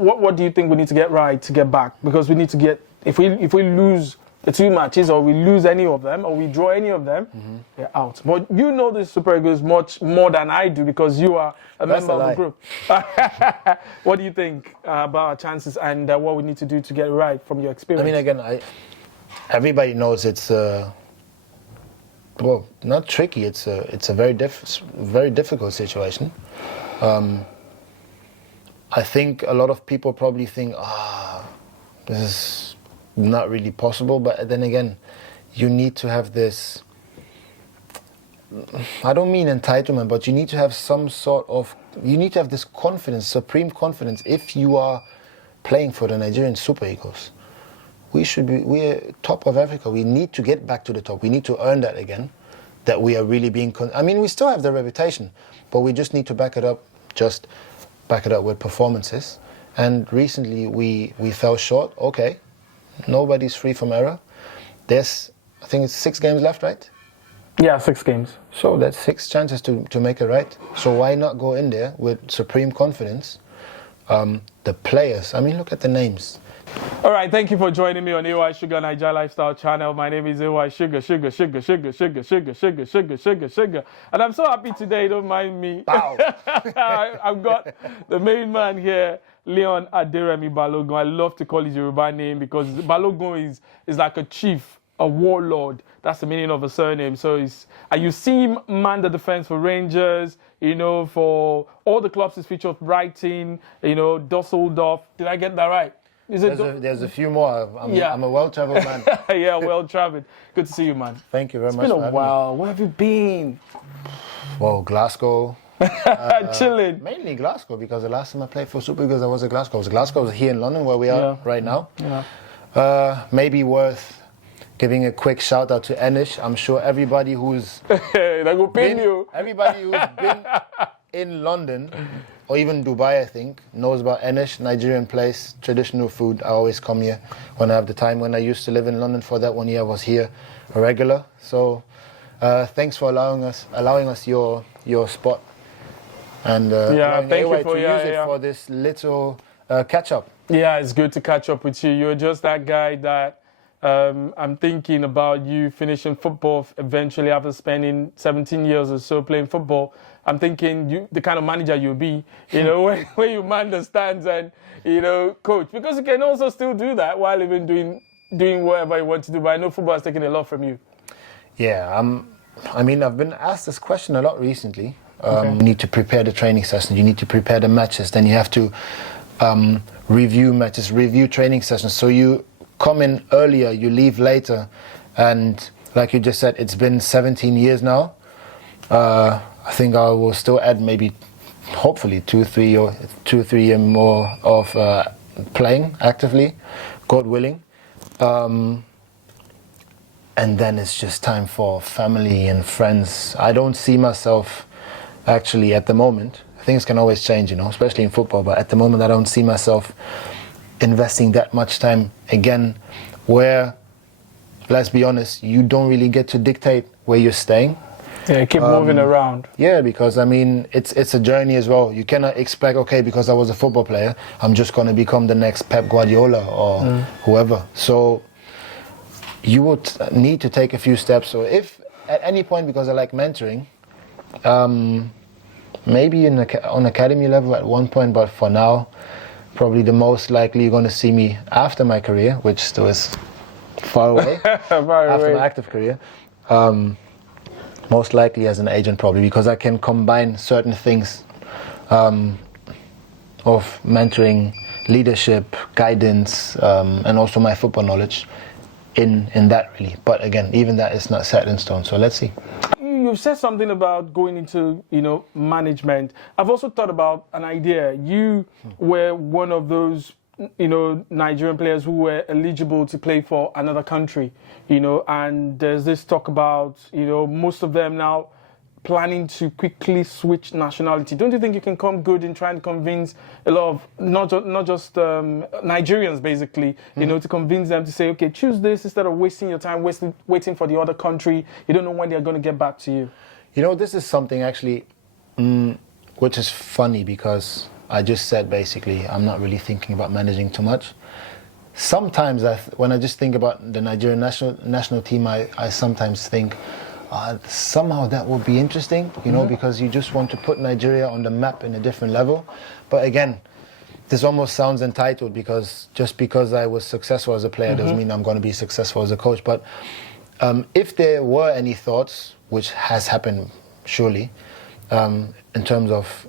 what do you think we need to get right to get back? Because we need to get, if we lose the 2 matches, or we lose any of them, or we draw any of them, they're out. But you know the Super Eagles much more than I do, because you are a member of the group. What do you think about our chances and what we need to do to get it right from your experience? I mean, again, everybody knows it's well, not tricky. It's a very difficult situation. I think a lot of people probably think, this is not really possible. But then again, you need to have this, I don't mean entitlement, but you need to have you need to have this confidence, supreme confidence. If you are playing for the Nigerian Super Eagles, we're top of Africa. We need to get back to the top. We need to earn that again, that we are really being, I mean, we still have the reputation, but we just need to back it up with performances. And recently we fell short. Okay, nobody's free from error. There's, I think it's 6 games left, right? Yeah, 6 games. So that's 6 chances to make it right. So why not go in there with supreme confidence? The players, I mean, look at the names. All right, thank you for joining me on AY Sugar Nigeria Lifestyle Channel. My name is AY Sugar. And I'm so happy today, don't mind me. Wow. I've got the main man here, Leon Balogun. I love to call his Yoruba name because Balogun is like a chief, a warlord. That's the meaning of a surname. So you see him man the defense for Rangers, for all the clubs he's featured, Brighton, Dusseldorf. Did I get that right? There's a few more. I'm a well-traveled man. Yeah, well-traveled. Good to see you, man. Thank you very much. It's been a while. Where have you been? Well, Glasgow. Chilling. Mainly Glasgow, because the last time I played for Super Eagles, I was at Glasgow. Glasgow is here in London, where we are right now. Yeah. Maybe worth giving a quick shout out to Enish. I'm sure everybody who's everybody who's been in London, or even Dubai, I think, knows about Enish, Nigerian place, traditional food. I always come here when I have the time. When I used to live in London for that 1 year, I was here a regular. So thanks for allowing us your spot. And thank you for use it for this little catch up. Yeah, it's good to catch up with you. You're just that guy that I'm thinking about you finishing football eventually after spending 17 years or so playing football. I'm thinking you, the kind of manager you'll be, when you man the stands and, coach. Because you can also still do that while even doing whatever you want to do. But I know football has taken a lot from you. Yeah, I mean, I've been asked this question a lot recently. You need to prepare the training sessions, you need to prepare the matches, then you have to review matches, review training sessions. So you come in earlier, you leave later. And like you just said, it's been 17 years now. I think I will still add maybe, hopefully, 2-3 years more of playing actively, God willing. And then it's just time for family and friends. I don't see myself actually at the moment. Things can always change, especially in football. But at the moment, I don't see myself investing that much time again, where, let's be honest, you don't really get to dictate where you're staying. Yeah, keep moving around. Yeah, because I mean, it's a journey as well. You cannot expect, okay, because I was a football player, I'm just going to become the next Pep Guardiola or whoever. So you would need to take a few steps. So if at any point, because I like mentoring, maybe on academy level at one point, but for now, probably the most likely you're going to see me after my career, which still is far away, after my active career. Most likely as an agent, probably, because I can combine certain things of mentoring, leadership, guidance, and also my football knowledge in that, really. But again, even that is not set in stone, so let's see. You've said something about going into, management. I've also thought about an idea. You were one of those, Nigerian players who were eligible to play for another country, and there's this talk about, most of them now planning to quickly switch nationality. Don't you think you can come good in trying to convince a lot of, not just Nigerians, basically, to convince them to say, okay, choose this instead of wasting your time waiting for the other country. You don't know when they're going to get back to you. This is something actually which is funny, because I just said basically I'm not really thinking about managing too much. Sometimes when I just think about the Nigerian national team, I sometimes think somehow that would be interesting, you know, because you just want to put Nigeria on the map in a different level. But again, this almost sounds entitled, because just because I was successful as a player doesn't mean I'm going to be successful as a coach. But if there were any thoughts, which has happened surely, in terms of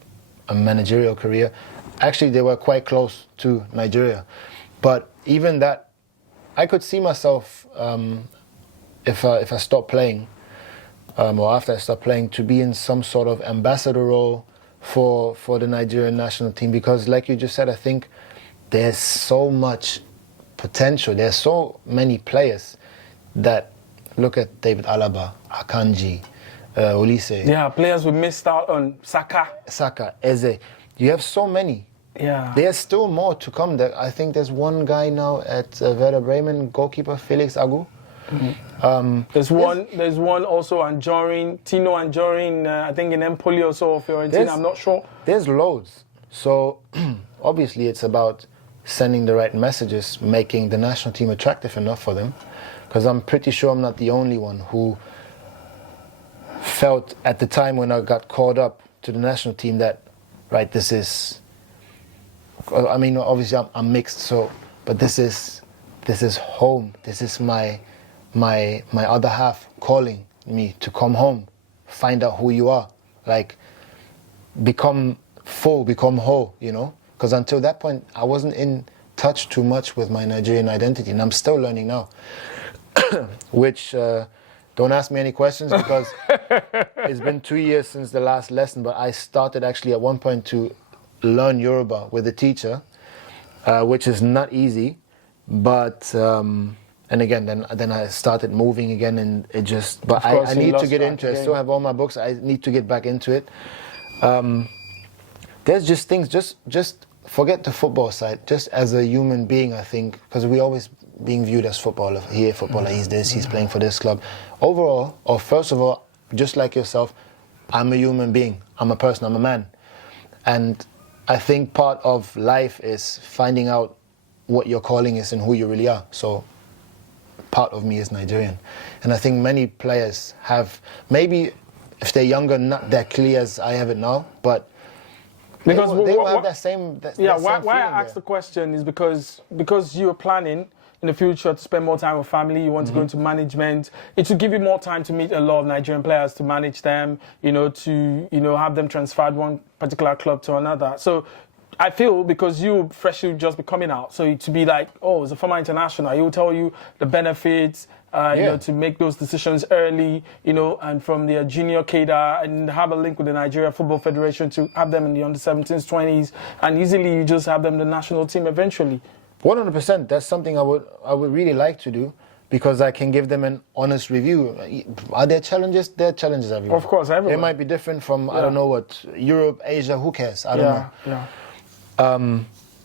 a managerial career, actually they were quite close to Nigeria. But even that, I could see myself, if I stop playing, or after I stop playing, to be in some sort of ambassador role for the Nigerian national team. Because like you just said, I think there's so much potential. There's so many players that, look at David Alaba, Akanji, Olise. Yeah, players we missed out on. Saka, Eze. You have so many. Yeah. There's still more to come. I think there's one guy now at Werder Bremen, goalkeeper Felix Agu. There's one also Tino Anjorin, I think in Empoli or so, or Fiorentina, I'm not sure. There's loads. So obviously it's about sending the right messages, making the national team attractive enough for them. Because I'm pretty sure I'm not the only one who felt at the time when I got called up to the national team that, right, this is, I mean, obviously I'm mixed, so, but this is home. This is my other half calling me to come home, find out who you are, like become full, become whole, you know? Because until that point, I wasn't in touch too much with my Nigerian identity, and I'm still learning now. Which, don't ask me any questions, because it's been 2 years since the last lesson, but I started actually at one point to learn Yoruba with a teacher, which is not easy, but and again then I started moving again, and it just, but I need to get into it. I still have all my books. I need to get back into it. There's just things, just forget the football side, just as a human being, I think, because we always being viewed as footballer, he's this, he's playing for this club. Overall, or first of all, just like yourself, I'm a human being, I'm a person, I'm a man. And I think part of life is finding out what your calling is and who you really are. So part of me is Nigerian. And I think many players have, maybe if they're younger, not that clear as I have it now, but because they will have that same why I asked the question is because you're planning in the future to spend more time with family, you want to go into management. It will give you more time to meet a lot of Nigerian players, to manage them, to have them transferred one particular club to another. So I feel, because you freshly just be coming out, so to be like, oh, as a former international, he will tell you the benefits, to make those decisions early, and from the junior cadre, and have a link with the Nigeria Football Federation to have them in the under-17s, 20s, and easily you just have them in the national team eventually. 100%. That's something I would really like to do, because I can give them an honest review. Are there challenges? There are challenges everywhere. Of course, everywhere. They might be different from, I don't know what, Europe, Asia, who cares? I don't know. Yeah.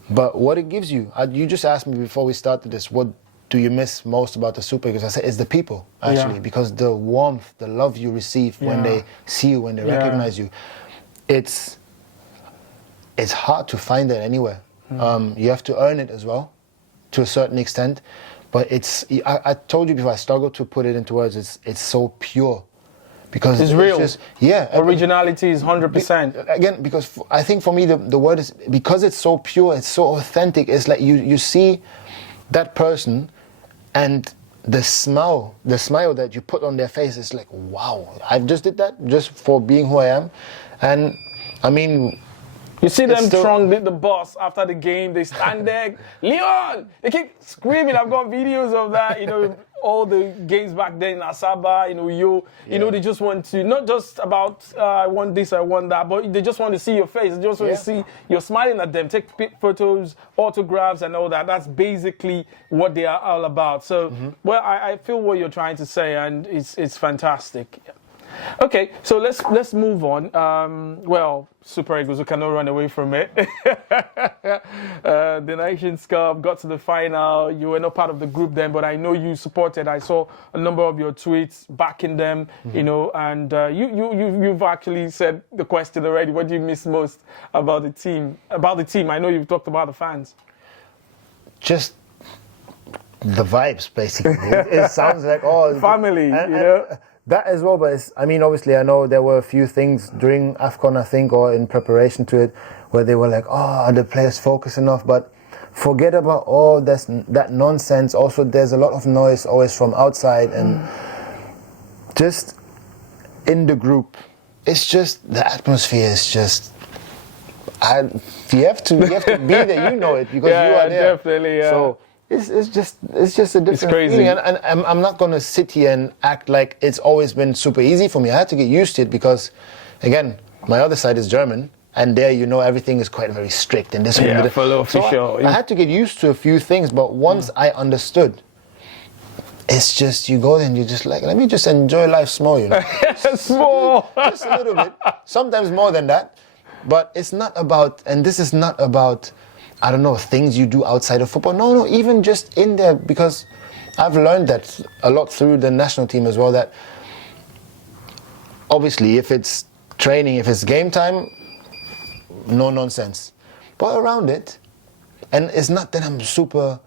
But what it gives you, you just asked me before we started this, what do you miss most about the Super Eagles? I said, it's the people, actually, because the warmth, the love you receive when they see you, when they recognize you, it's hard to find that anywhere. You have to earn it as well, to a certain extent. But I told you before, I struggle to put it into words. It's so pure. Because it's real. Just, originality is 100%. Again, because I think for me the word is, because it's so pure, it's so authentic. It's like you see that person, and the smile that you put on their face is like, wow, I just did that just for being who I am. And I mean, you see them strong the bus after the game, they stand there, Leon, they keep screaming. I've got videos of that, all the games back then in Asaba, they just want to, not just about, I want this, I want that, but they just want to see your face. They just want to see you're smiling at them, take photos, autographs and all that. That's basically what they are all about. So, well, I feel what you're trying to say, and it's fantastic. Okay, so let's move on. Well, Super Eagles, we cannot run away from it. The Nations Cup got to the final. You were not part of the group then, but I know you supported. I saw a number of your tweets backing them, you know, and you've actually said the question already. What do you miss most about the team? About the team, I know you've talked about the fans. Just the vibes, basically. It sounds like family, and, you know. That as well, but obviously I know there were a few things during AFCON, I think, or in preparation to it, where they were like, are the players focused enough? But forget about all that nonsense. Also, there's a lot of noise always from outside, and just in the group, it's just, the atmosphere is just, you have to be there, you know it, because you are there. Definitely, yeah. So, it's just a different feeling, and I'm not going to sit here and act like it's always been super easy for me. I had to get used to it because, again, my other side is German, and there, you know, everything is quite very strict. And this follow official. I had to get used to a few things, but once I understood, it's just, you go there and you're just like, let me just enjoy life small, you know. Small. Just a little bit. Sometimes more than that. But it's not about, and this is not about, I don't know, things you do outside of football. No, even just in there, because I've learned that a lot through the national team as well, that obviously if it's training, if it's game time, no nonsense. But around it, and it's not that I'm super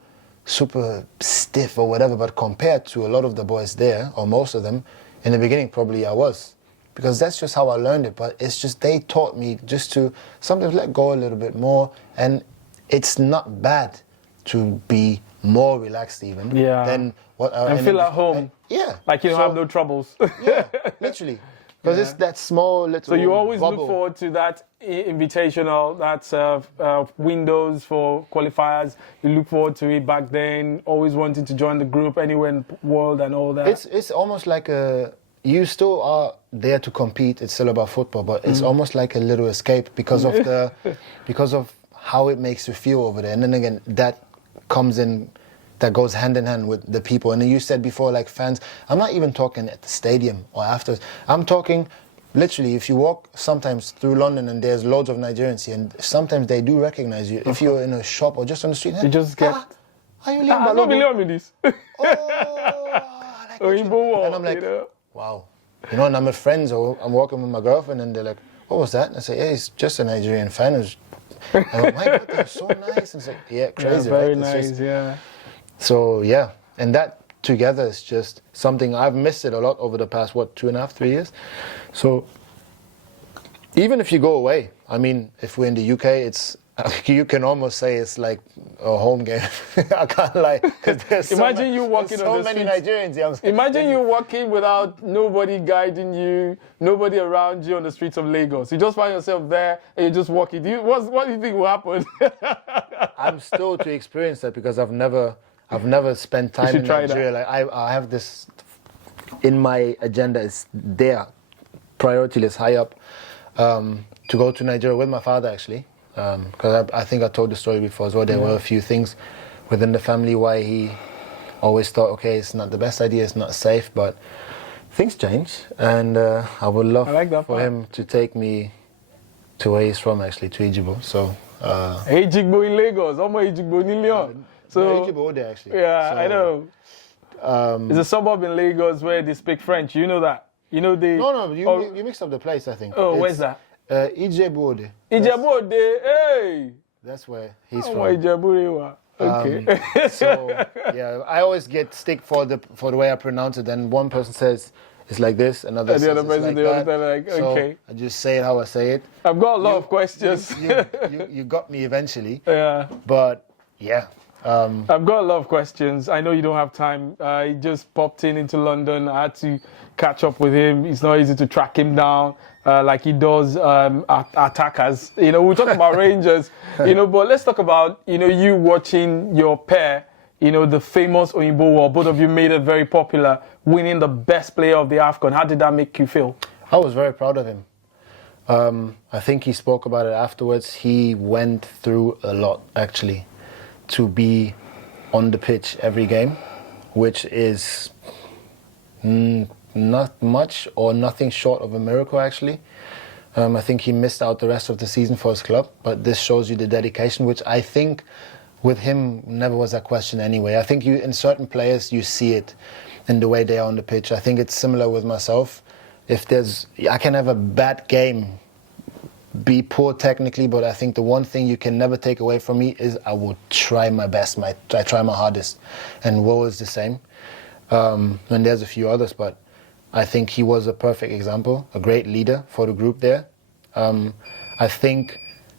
stiff or whatever, but compared to a lot of the boys there, or most of them, in the beginning probably I was. Because that's just how I learned it, but it's just they taught me just to sometimes let go a little bit more, and it's not bad to be more relaxed even than what. And feel at home. Like you don't have no troubles. Yeah, literally. Because it's that small little. So you always bubble. look forward to that invitational, that windows for qualifiers. You look forward to it back then. Always wanting to join the group anywhere in the world and all that. It's almost like you still are there to compete. It's still about football, but it's almost like a little escape because of how it makes you feel over there. And then again, that goes hand in hand with the people. And then you said before, like fans, I'm not even talking at the stadium or after. I'm talking literally, if you walk sometimes through London and there's loads of Nigerians here, and sometimes they do recognize you. If you're in a shop or just on the street, you just get... Are you Leon Balogun? Not Leon with this. And I'm like, wow. You know, and I'm with friends or I'm walking with my girlfriend and they're like, what was that? And I say, yeah, he's just a Nigerian fan. And I'm like, my God, they're so nice. And it's like, yeah, crazy, very right? Nice, yeah. So, yeah. And that together is just something I've missed it a lot over the past, 2.5, 3 years. So, even if you go away, I mean, if we're in the UK, you can almost say it's like a home game. I can't lie. There's Imagine you walking on the many streets. Nigerians. Imagine you walking without nobody guiding you, nobody around you on the streets of Lagos. You just find yourself there and you're just walking. What do you think will happen? I'm still to experience that because I've never spent time in Nigeria. Like I have this in my agenda. Is there, priority list high up, to go to Nigeria with my father actually. Because I think I told the story before as well. There were a few things within the family why he always thought, okay, it's not the best idea, it's not safe, but things change, and I would love for him to take me to where he's from, actually, to Ejigbo. So, Ejigbo in Lagos, almost Ejigbo in Leon. So Ejigbo there, actually. Yeah, so, I know. It's a suburb in Lagos where they speak French. You know that? You know they. No, you mixed up the place, I think. Oh, where's that? Ijebu-Ode. Ijebu-Ode, hey! That's where he's from. Ijebu-Ode. Okay. So yeah, I always get stick for the way I pronounce it. And one person says it's like this, another says it's like that. Okay. So I just say it how I say it. I've got a lot of questions. You got me eventually. Yeah. But yeah. I've got a lot of questions. I know you don't have time. I just popped into London. I had to catch up with him. It's not easy to track him down like he does attackers. You know, we'll talk about Rangers, you know, but let's talk about, you know, you watching your pair, you know, the famous Oyinbo War. Both of you made it very popular, winning the best player of the AFCON. How did that make you feel? I was very proud of him. I think he spoke about it afterwards. He went through a lot, actually, to be on the pitch every game, which is not not much or nothing short of a miracle, actually. I think he missed out the rest of the season for his club, but this shows you the dedication, which I think with him never was a question anyway. I think in certain players you see it in the way they are on the pitch. I think it's similar with myself. I can have a bad game, be poor technically, but I think the one thing you can never take away from me is I will try my best. I try my hardest, and Will is the same. And there's a few others, but I think he was a perfect example, a great leader for the group there. I think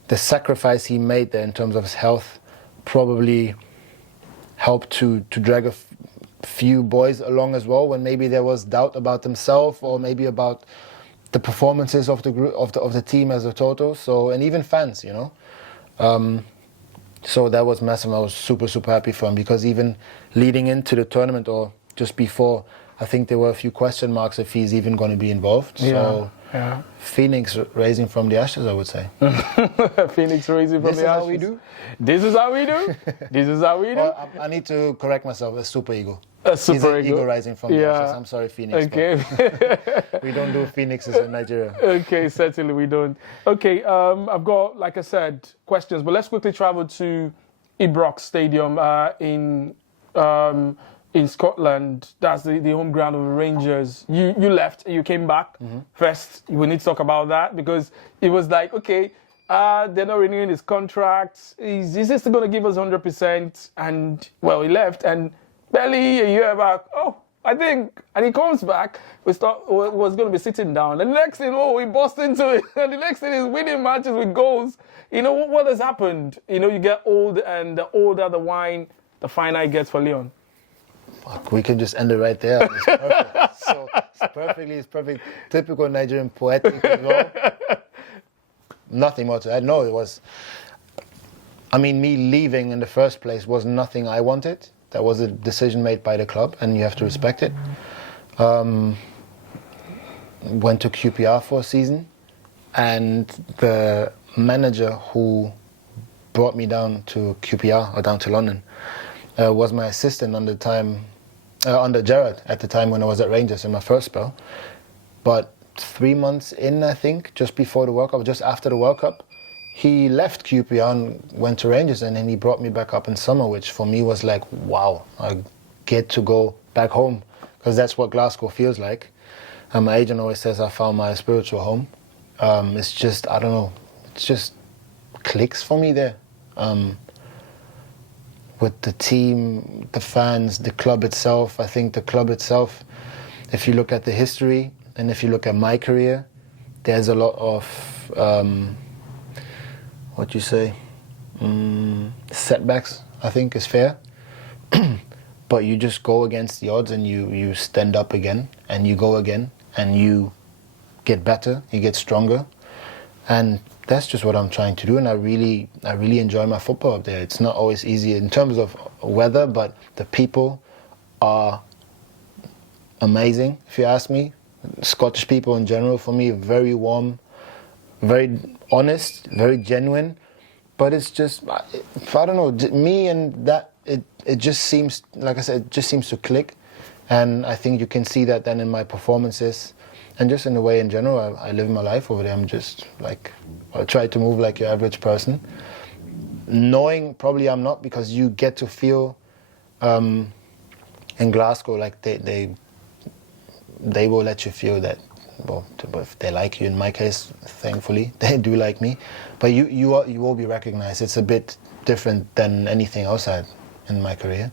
the sacrifice he made there in terms of his health probably helped to drag a few boys along as well when maybe there was doubt about himself or maybe about the performances of the group of the team as a total. So, and even fans, you know. So that was massive. I was super happy for him, because even leading into the tournament or just before, I think there were a few question marks if he's even going to be involved. So Phoenix raising from the ashes, I would say. Phoenix raising from the ashes. This is how we do. This is how we do. This is how we do. Well, I need to correct myself. A super ego. A super He's an ego rising from the ashes. I'm sorry, Phoenix. Okay. We don't do Phoenixes in Nigeria. Okay, certainly we don't. Okay, I've got, like I said, questions, but let's quickly travel to Ibrox Stadium in Scotland. That's the home ground of the Rangers. You left, you came back. First, we need to talk about that, because it was like, okay, they're not renewing his contract. Is he still going to give us 100%? And, well, he left, and barely a year back, I think, and he comes back, we was going to be sitting down. And the next thing, we burst into it. And the next thing is winning matches with goals. You know, what has happened? You know, you get old, and the older the wine, the finer it gets for Leon. Fuck, we can just end it right there. It's perfect. It's perfect. Typical Nigerian poetic as well. Nothing more to add. No, it was... I mean, me leaving in the first place was nothing I wanted. That was a decision made by the club, and you have to respect it. Went to QPR for a season, and the manager who brought me down to QPR, or down to London, was my assistant under Gerrard at the time when I was at Rangers in my first spell. But 3 months in, I think, just before the World Cup, just after the World Cup, he left QPR and went to Rangers, and then he brought me back up in summer, which for me was like, wow, I get to go back home, because that's what Glasgow feels like. And my agent always says I found my spiritual home. It's just, I don't know, it just clicks for me there. With the team, the fans, the club itself. I think the club itself, if you look at the history and if you look at my career, there's a lot of, setbacks, I think is fair. But you just go against the odds, and you stand up again, and you go again, and you get better, you get stronger. And that's just what I'm trying to do, and I really enjoy my football up there. It's not always easy in terms of weather, but the people are amazing, if you ask me. Scottish people in general, for me, very warm, very honest, very genuine. But it's just, I don't know, me and that, it just seems, like I said, it just seems to click. And I think you can see that then in my performances. And just in the way in general, I live my life over there. I'm just like, I try to move like your average person. Knowing probably I'm not, because you get to feel in Glasgow, like they will let you feel that, well, if they like you, in my case, thankfully, they do like me. But you will be recognized. It's a bit different than anything else I had in my career.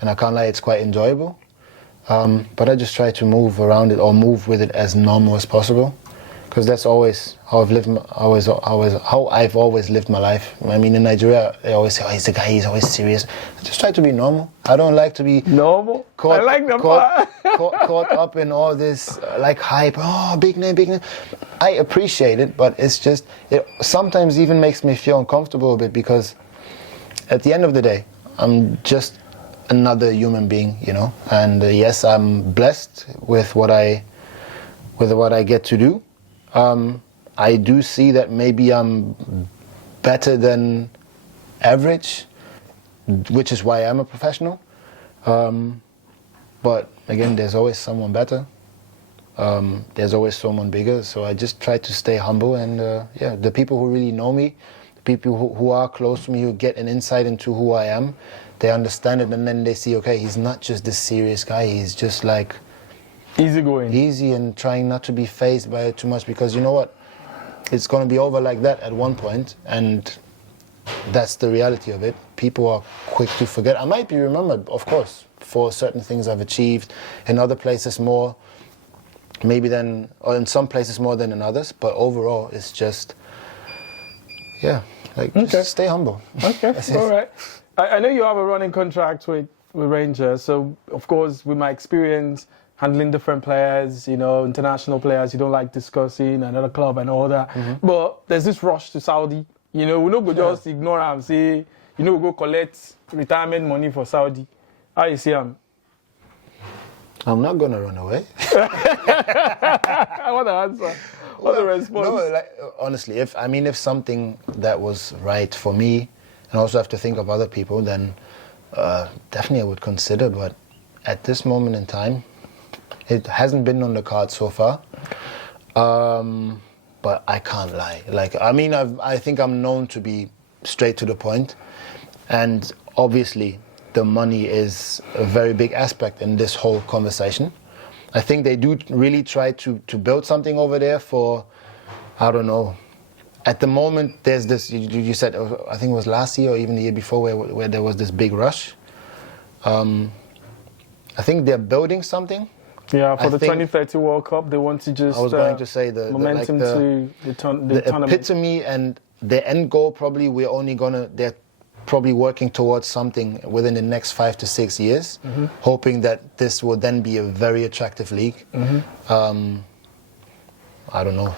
And I can't lie, it's quite enjoyable. But I just try to move around it, or move with it as normal as possible, because that's always how I've always lived my life. I mean, in Nigeria, they always say, "Oh, he's the guy. He's always serious." I just try to be normal. I don't like to be normal. Caught, I like them. caught up in all this like hype. Oh, big name, big name. I appreciate it, but it's just it sometimes even makes me feel uncomfortable a bit, because at the end of the day, I'm just another human being, you know. And yes, I'm blessed with what I get to do. I do see that maybe I'm better than average, which is why I'm a professional. But again, there's always someone better. There's always someone bigger. So I just try to stay humble. And the people who really know me, the people who are close to me, who get an insight into who I am, they understand it. And then they see, okay, he's not just this serious guy. He's just like easy and trying not to be fazed by it too much, because you know what? It's going to be over like that at one point, and that's the reality of it. People are quick to forget. I might be remembered, of course, for certain things I've achieved, in other places more, maybe than, or in some places more than in others, but overall it's just, just stay humble. Okay, all right. I know you have a running contract with Rangers, so of course with my experience handling different players, international players, you don't like discussing another club and all that. But there's this rush to Saudi. We don't go just ignore them, say, we go collect retirement money for Saudi. How you see them? I'm not going to run away. I want to answer. What the response? No, honestly, if something that was right for me, and also have to think of other people, then definitely I would consider. But at this moment in time, it hasn't been on the card so far, but I can't lie. I think I'm known to be straight to the point, and obviously the money is a very big aspect in this whole conversation. I think they do really try to build something over there for, I don't know. At the moment, there's this, you said, I think it was last year or even the year before, where there was this big rush. I think they're building something. Yeah, for the 2030 World Cup, they want to just... I was going to say the tournament. Epitome and the end goal, probably they're probably working towards something within the next 5 to 6 years, hoping that this will then be a very attractive league. I don't know.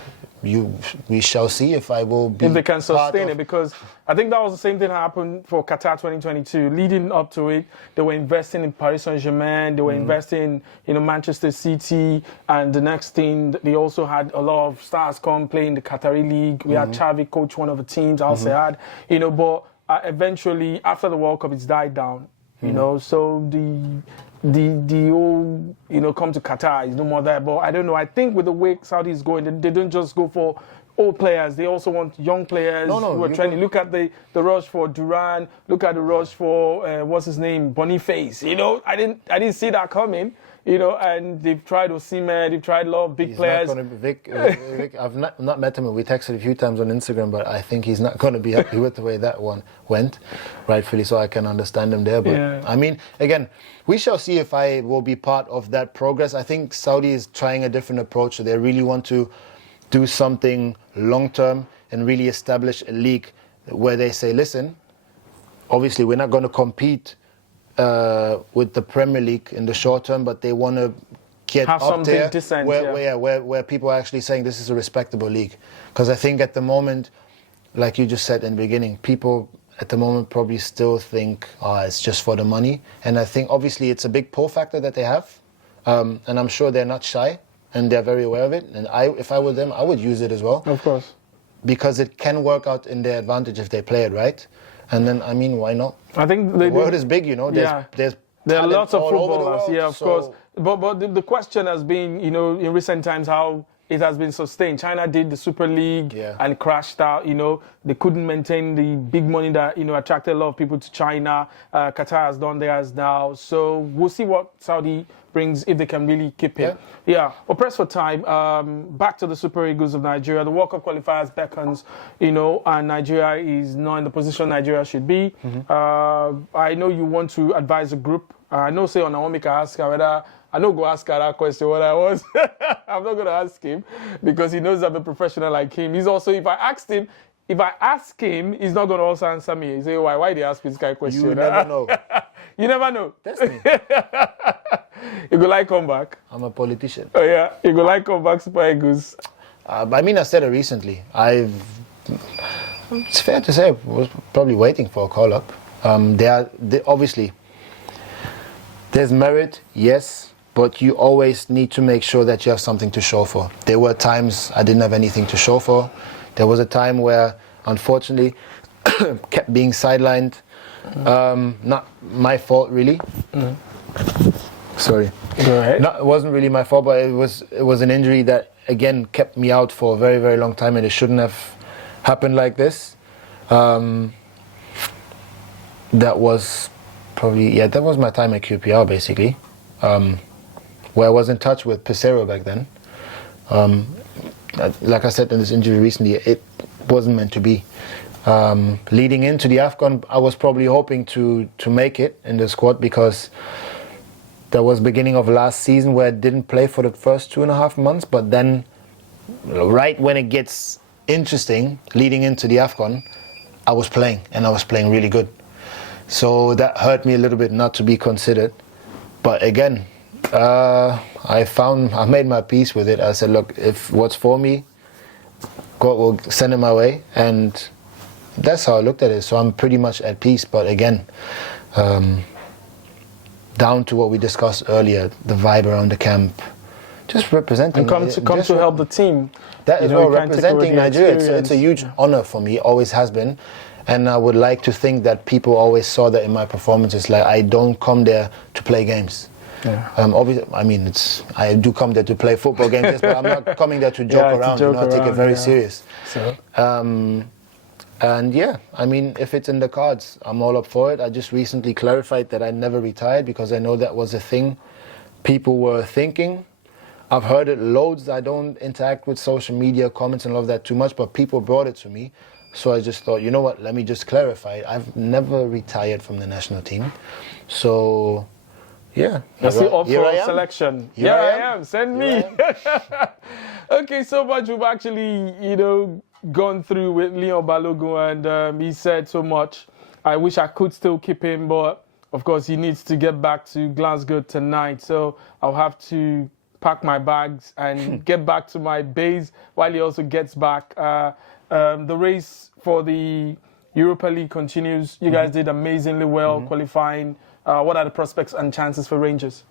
We shall see if I will be. If they can sustain it, because I think that was the same thing that happened for Qatar 2022. Leading up to it, they were investing in Paris Saint-Germain, they were investing in Manchester City, and the next thing, they also had a lot of stars come play in the Qatari league. We had Xavi coach one of the teams, Al Saad, but eventually after the World Cup, it's died down. So the whole, come to Qatar is no more there. But I don't know. I think with the way Saudi is going, they don't just go for old players. They also want young players who are training. Look at the rush for Duran. Look at the rush for what's his name, Boniface. I didn't see that coming. And they've tried Osimhen, they've tried a lot of big players. Vic, I've not met him. We texted a few times on Instagram, but I think he's not going to be happy with the way that one went, rightfully so. I can understand him there. But I mean, again, we shall see if I will be part of that progress. I think Saudi is trying a different approach. So they really want to do something long-term and really establish a league where they say, listen, obviously we're not going to compete with the Premier League in the short term, but they want to get have up there descent, where people are actually saying this is a respectable league. Because I think at the moment, like you just said in the beginning, people at the moment probably still think, it's just for the money. And I think obviously it's a big pull factor that they have, and I'm sure they're not shy and they're very aware of it. And if I were them, I would use it as well. Of course. Because it can work out in their advantage if they play it right. And then, I mean, why not? I think the world is big, There's there are lots of footballers, of course. But the question has been, in recent times, how it has been sustained. China did the Super League and crashed out. They couldn't maintain the big money that attracted a lot of people to China. Qatar has done theirs now. So we'll see what Saudi brings if they can really keep it. Yeah. Well, press for time. Back to the Super Eagles of Nigeria. The World Cup Qualifiers beckons, and Nigeria is not in the position Nigeria should be. I know you want to advise a group. I know, say, on Naomi can ask her whether. I don't go ask her that question what I was. I'm not going to ask him because he knows I'm a professional like him. He's also, if I ask him, he's not going to also answer me. He say, why they ask me this kind of question? You never know. You never know. That's me. You go like come back. I'm a politician. Oh yeah, you go like come back, Super Eagles. I mean, I said it recently. It's fair to say I was probably waiting for a call up. Obviously, there's merit, yes. But you always need to make sure that you have something to show for. There were times I didn't have anything to show for. There was a time where, unfortunately, kept being sidelined. Not my fault, really. Sorry. Go ahead. No, it wasn't really my fault, but it was an injury that again kept me out for a very, very long time, and it shouldn't have happened like this. That was probably that was my time at QPR basically, where I was in touch with Pesero back then. Like I said in this interview recently, it wasn't meant to be. Leading into the AFCON, I was probably hoping to make it in the squad because that was beginning of last season where I didn't play for the first 2.5 months, but then right when it gets interesting, leading into the AFCON, I was playing, and I was playing really good. So that hurt me a little bit not to be considered. But again, I made my peace with it. I said, look, if what's for me, God will send it my way, and that's how I looked at it. So I'm pretty much at peace. But again, down to what we discussed earlier, the vibe around the camp, just representing. And come to help the team. That is representing Nigeria. It's a huge honor for me, always has been. And I would like to think that people always saw that in my performances. Like, I don't come there to play games. Yeah. Obviously, I mean, I do come there to play football games, yes, but I'm not coming there to joke around. I take it very serious. So. And yeah, I mean, if it's in the cards, I'm all up for it. I just recently clarified that I never retired because I know that was a thing people were thinking. I've heard it loads. I don't interact with social media comments and all of that too much, but people brought it to me. So I just thought, you know what, let me just clarify it. I've never retired from the national team. So, yeah. That's the off-road selection. Here I am. Send me. Okay, so much we've actually, gone through with Leon Balogun, and he said so much. I wish I could still keep him, but of course he needs to get back to Glasgow tonight. So I'll have to pack my bags and get back to my base while he also gets back. The race for the Europa League continues. You guys did amazingly well qualifying. What are the prospects and chances for Rangers?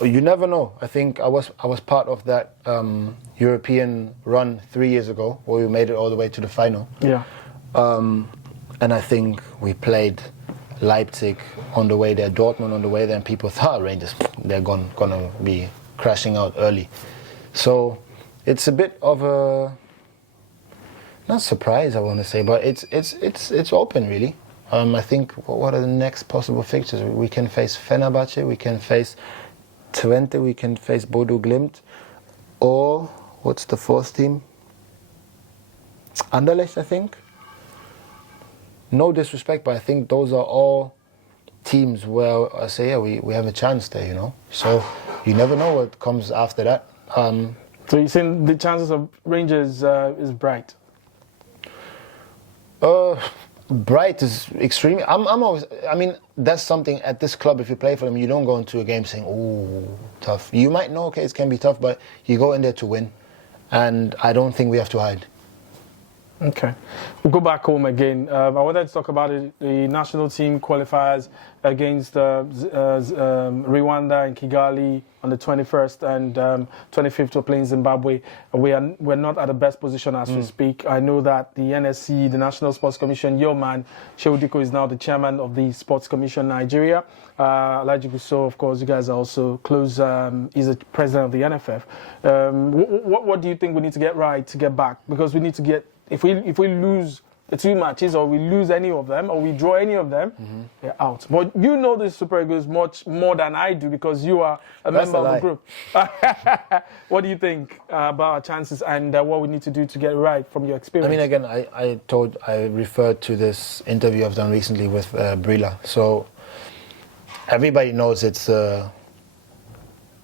You never know. I think I was part of that European run 3 years ago where we made it all the way to the final. Yeah. And I think we played Leipzig on the way there, Dortmund on the way there, and people thought Rangers, they're gonna be crashing out early. So it's a bit of a not surprise, I want to say, but it's open really. I think what are the next possible fixtures? We can face Fenerbahce, we can face Twente, we can face Bodo Glimt, or what's the fourth team? Anderlecht, I think. No disrespect, but I think those are all teams where I say, yeah, we have a chance there, So you never know what comes after that. So you're saying the chances of Rangers is bright? Bright is extremely. I'm always. I mean, that's something at this club. If you play for them, you don't go into a game saying, "Oh, tough." You might know, okay, it can be tough, but you go in there to win, and I don't think we have to hide. Okay, we'll go back home again. I wanted to talk about the national team qualifiers against Rwanda and Kigali on the 21st and 25th. We're playing Zimbabwe. We're not at the best position as we speak. I know that the NSC, the National Sports Commission, your man Shehu Diko is now the chairman of the Sports Commission Nigeria. Alhaji Gusso, of course, you guys are also close. He's the president of the NFF. What do you think we need to get right to get back? Because we need to get. If we lose the 2 matches, or we lose any of them, or we draw any of them, they're out. But you know the Super Eagles much more than I do because you are a member of the group. What do you think about our chances and what we need to do to get it right from your experience? I mean, again, I referred to this interview I've done recently with Brila. So everybody knows it's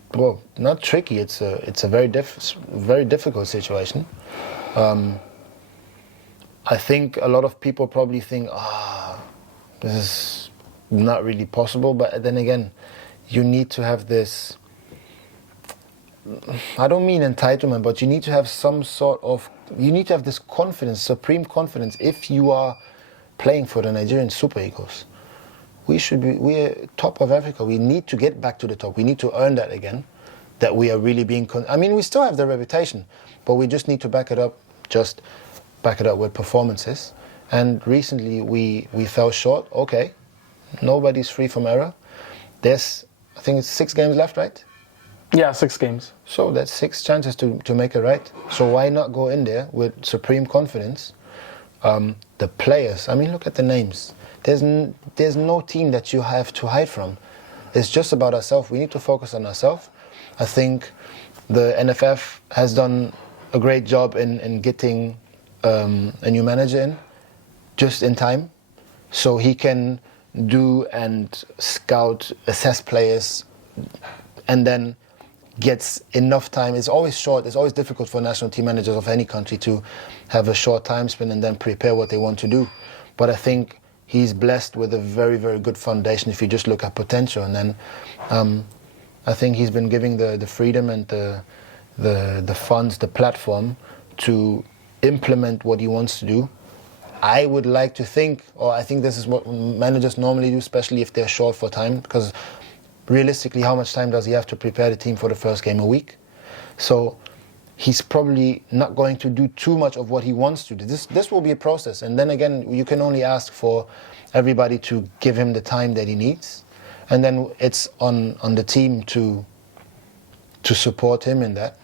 not tricky. It's a very difficult situation. I think a lot of people probably think, this is not really possible. But then again, you need to have this, I don't mean entitlement, but you need to have you need to have this confidence, supreme confidence. If you are playing for the Nigerian Super Eagles, we're top of Africa. We need to get back to the top. We need to earn that again, that we are really being, we still have the reputation, but we just need to back it up, back it up with performances. And recently we fell short. Okay, nobody's free from error. There's I think it's 6 games left, right? Yeah, 6 games. So that's 6 chances to make it right. So why not go in there with supreme confidence? The players, I mean, look at the names. There's no team that you have to hide from. It's just about ourselves. We need to focus on ourselves. I think the NFF has done a great job in getting a new manager in just in time, so he can do and scout, assess players, and then gets enough time. It's always short. It's always difficult for national team managers of any country to have a short time span and then prepare what they want to do. But I think he's blessed with a very, very good foundation if you just look at potential. And then I think he's been giving the freedom and the funds, the platform to implement what he wants to do. I would like to think, or I think this is what managers normally do, especially if they're short for time, because realistically, how much time does he have to prepare the team for the first game? A week? So he's probably not going to do too much of what he wants to do. This will be a process. And then again, you can only ask for everybody to give him the time that he needs. And then it's on the team to support him in that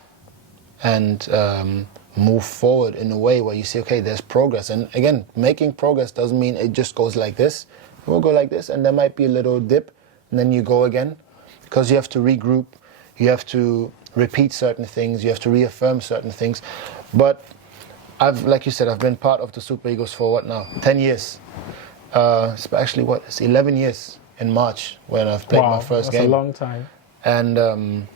and move forward in a way where you say, okay, there's progress. And again, making progress doesn't mean it just goes like this. It will go like this, and there might be a little dip, and then you go again, because you have to regroup, you have to repeat certain things, you have to reaffirm certain things. But like you said, I've been part of the Super Eagles for what now? 10 years. It's actually it's 11 years in March when I've played my first game. That's a long time. And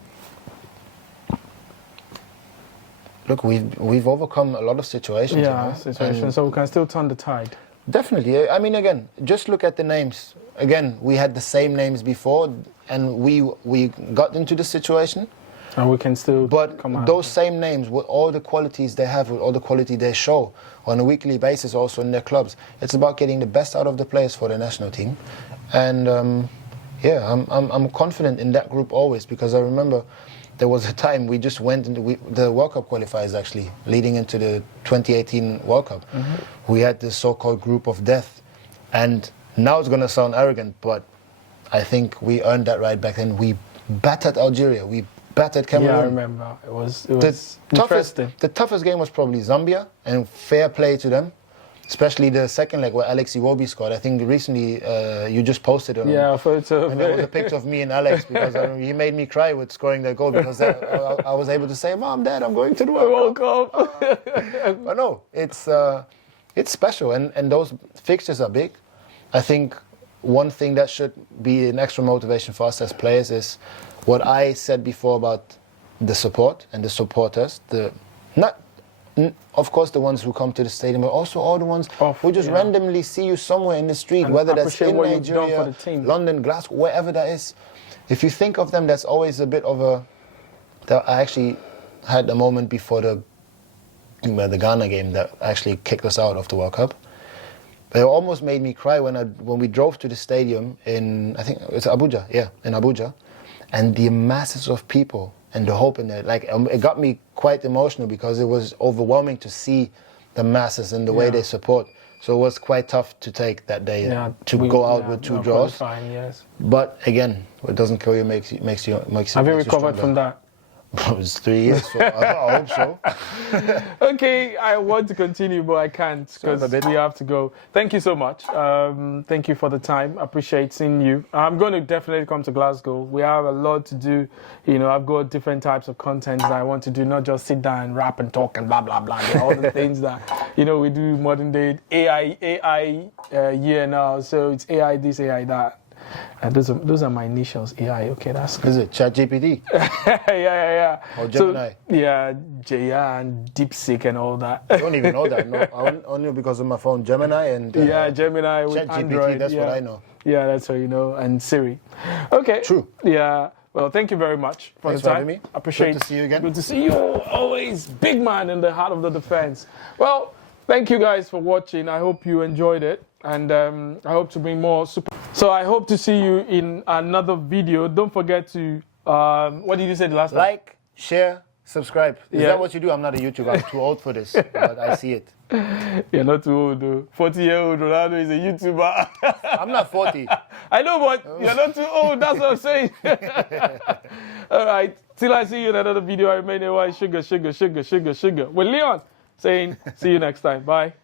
look, we've overcome a lot of situations. Yeah, situations. So we can still turn the tide. Definitely. I mean, again, just look at the names. Again, we had the same names before, and we got into the situation. And we can still come out. But those same names, with all the qualities they have, with all the quality they show on a weekly basis also in their clubs, it's about getting the best out of the players for the national team. And yeah, I'm confident in that group always, because I remember there was a time we just went into the World Cup qualifiers actually, leading into the 2018 World Cup. Mm-hmm. We had this so-called group of death. And now it's going to sound arrogant, but I think we earned that right back then. We battered Algeria. We battered Cameroon. Yeah, I remember. It was interesting. The toughest game was probably Zambia, and fair play to them. Especially the second leg where Alex Iwobi scored. I think recently you just posted it. Yeah, a photo. And there was a picture of me and Alex, because he made me cry with scoring that goal, because I was able to say, Mom, Dad, I'm going to the World Cup. But no, it's special, and those fixtures are big. I think one thing that should be an extra motivation for us as players is what I said before about the support and the supporters. Of course, the ones who come to the stadium, but also all the ones who just randomly see you somewhere in the street, and whether that's in Nigeria, London, Glasgow, wherever that is. If you think of them, that's always a bit of I actually had a moment before the Ghana game that actually kicked us out of the World Cup. But it almost made me cry when we drove to the stadium in, I think it's Abuja, in Abuja, and the masses of people and the hope in it. Like, it got me quite emotional, because it was overwhelming to see the masses and the way they support. So it was quite tough to take that day to go out with 2 draws. Yes. But again, what doesn't kill you makes you Have you recovered from that? It's 3 years, so I hope so. Okay, I want to continue, but I can't, because we have to go. Thank you so much. Thank you for the time. Appreciate seeing you. I'm going to definitely come to Glasgow. We have a lot to do. You know, I've got different types of content that I want to do, not just sit down and rap and talk and blah, blah, blah. All the things that, we do modern day AI year now. So it's AI this, AI that. And those are my initials, AI. Okay, that's good. Is it ChatGPT? yeah. Or Gemini? So, yeah, and DeepSeek and all that. I don't even know that. No, only because of my phone. Gemini and Gemini with ChatGPT, Android. that's what I know. Yeah, that's what you know. And Siri. Okay. True. Yeah. Well, thank you very much for Thanks the time. For having me. Appreciate Good to see you again. Good to see you. Always big man in the heart of the defense. Well, thank you guys for watching. I hope you enjoyed it. And I hope to bring more super. So I hope to see you in another video. Don't forget to, what did you say the last time? Like, share, Subscribe. Is that what you do? I'm not a YouTuber. I'm too old for this, but I see it. You're not too old, though. 40-year-old Ronaldo is a YouTuber. I'm not 40. I know, but you're not too old. That's what I'm saying. All right. Till I see you in another video, I remain a white sugar. With Leon saying, see you next time. Bye.